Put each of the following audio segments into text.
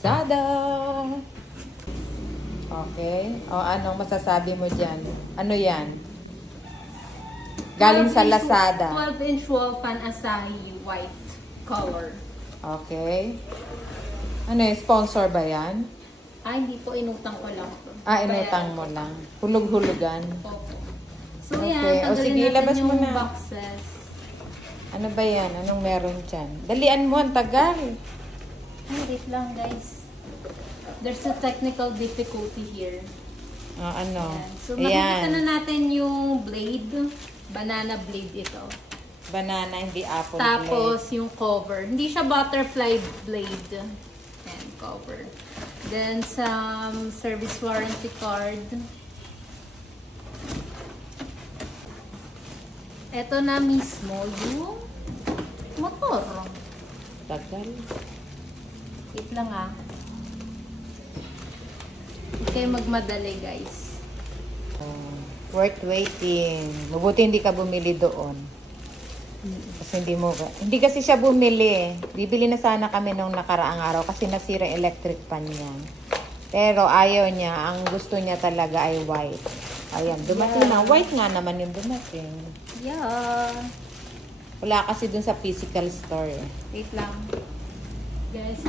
Lazada. Okay. O, anong masasabi mo dyan? Ano yan? Galing sa Lazada. 12-inch wall fan Asahi white color. Okay. Ano yung sponsor ba yan? Hindi po. Inutang ko lang po. Inutang mo lang. Hulog-hulugan. Opo. So, Okay. yan. O, sige, Tanggalin labas natin mo yung na. boxes. Ano ba yan? Anong meron dyan? Dalian mo, ang tagal. Wait lang, guys. There's a technical difficulty here. Ano? Ayan. So, makikita na natin yung blade. Banana blade ito. Banana, hindi apple Tapos, blade. yung cover. Hindi siya butterfly blade. And cover. Then, some service warranty card. Ito na mismo yung motor. Tagal. Wait lang Huwag kayo magmadali, guys. Worth waiting. Mabuti hindi ka bumili doon. Kasi hindi kasi siya bumili. Bibili na sana kami nung nakaraang araw kasi nasira yung electric pan niya. Pero ayaw niya. Ang gusto niya talaga ay white. Ayan, dumating na. White nga naman yung dumating. Yeah. Wala kasi dun sa physical store. Wait lang. Guys.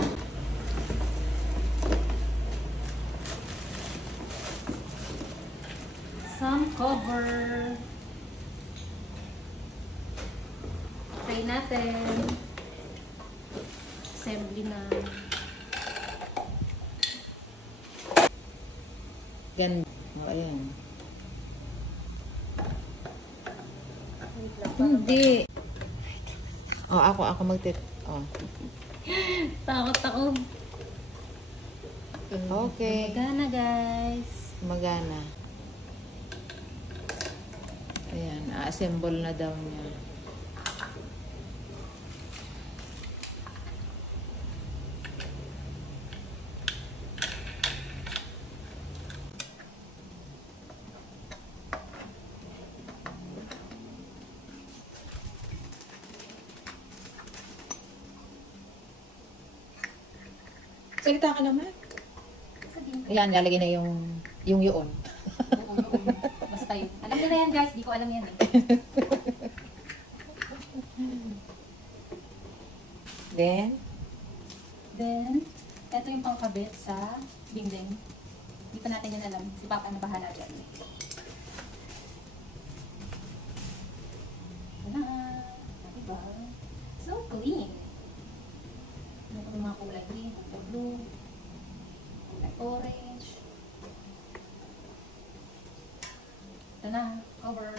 Some cover. Try natin. Assembly na. Ganda. Ayan. Wait lang. Hindi. Ako magtit. Takot ako. Okay. Magana, guys. Magana. Ayan, assemble na daw niya. Salita ka naman. Ayan, lalagay na yung yun. Basta yun. Alam nyo na yan, guys. Di ko alam yan. Then, ito yung pangkabit sa dingding. Hindi pa natin yan alam. Si Papa na bahala dyan. Tara! Diba? So clean. Ano pa yung mga kulay green, kulay blue, kulay orange. Ito na, cover.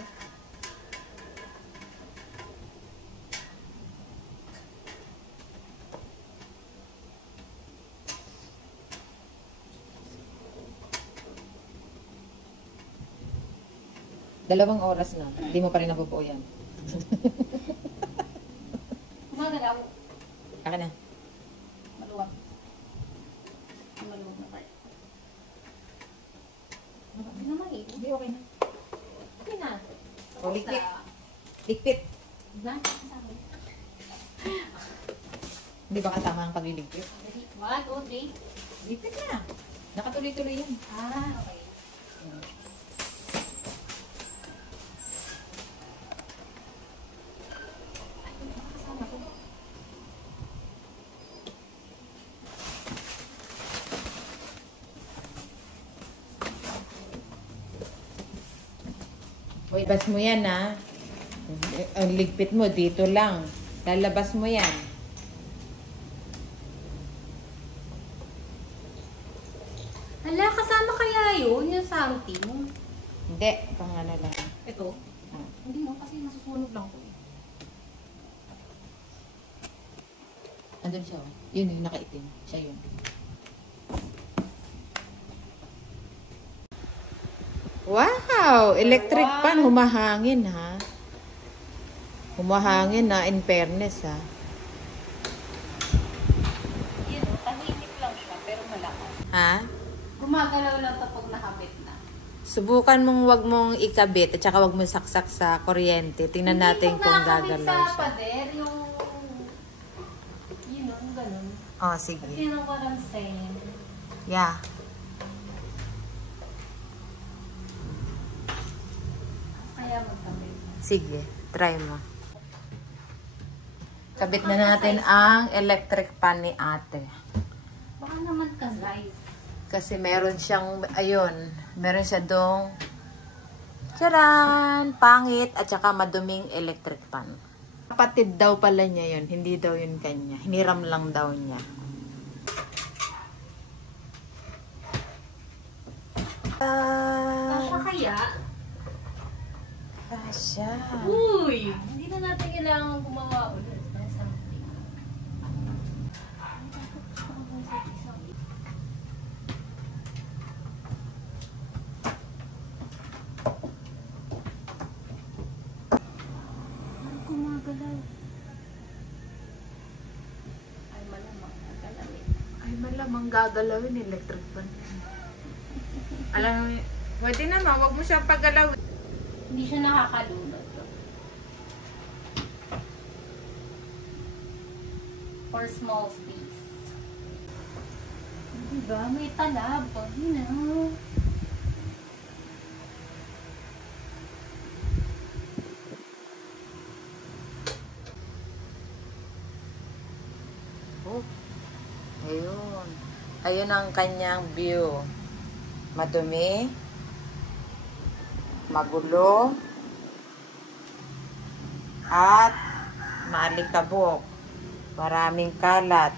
Dalawang oras na. Hindi mo pa rin nabubuo yan. Gumagalaw. Aka na. Maluwag. Maluwag na part. Hindi naman eh. Hindi, okay na. Okay na. O, likpit. Likpit. Na? Sabi. Hindi ba kasama ang pagliligpit? 1, 2, 3. Likpit na. Nakatuloy-tuloy yan. Okay. O, ibas mo yan, ha? Ang ligpit mo, dito lang. Lalabas mo yan. Hala, kasama kaya yun? Yung something? Hindi, pang ano lang. Ito? Ah. Hindi no, kasi masusunog lang ko eh. Andun siya, oh. Yun, yung nakaitim. Siya yun. Wow! Electric pan. Humahangin, ha? Humahangin na, in fairness, ha? Yun, tahimik lang siya, pero malakas. Ha? Gumagalaw lang kapag nakabit na. Subukan mong wag mong ikabit at saka wag mong saksak sa kuryente. Tingnan natin kung gagalaw sa siya. pader, yung ganun. Oh, sige. Sino ko lang same? Yeah. Kaya magkabit. Sige, try mo. Kabit na natin ang electric pan ni ate. Baka naman ka-size. Kasi meron siyang, ayun, meron siya dong, tsaran, pangit, at saka maduming electric pan. Kapatid daw pala niya yun, hindi daw yun kanya. Hiniram lang daw niya. Kasha kaya? Kasha. Uy! Hindi na natin kailangan gumawa ulit ng something. Gumagalaw. Ay, malamang gagalawin. Ay, malamang gagalawin electric pan. Alam mo, pwede naman, wag mo siyang paggalawin. Hindi siya nakakalunod. For small space. Diba? May talab. You know. Oh, ayun. Ayun ang kanyang view. Madumi, magulo, at maalikabok. Maraming kalat.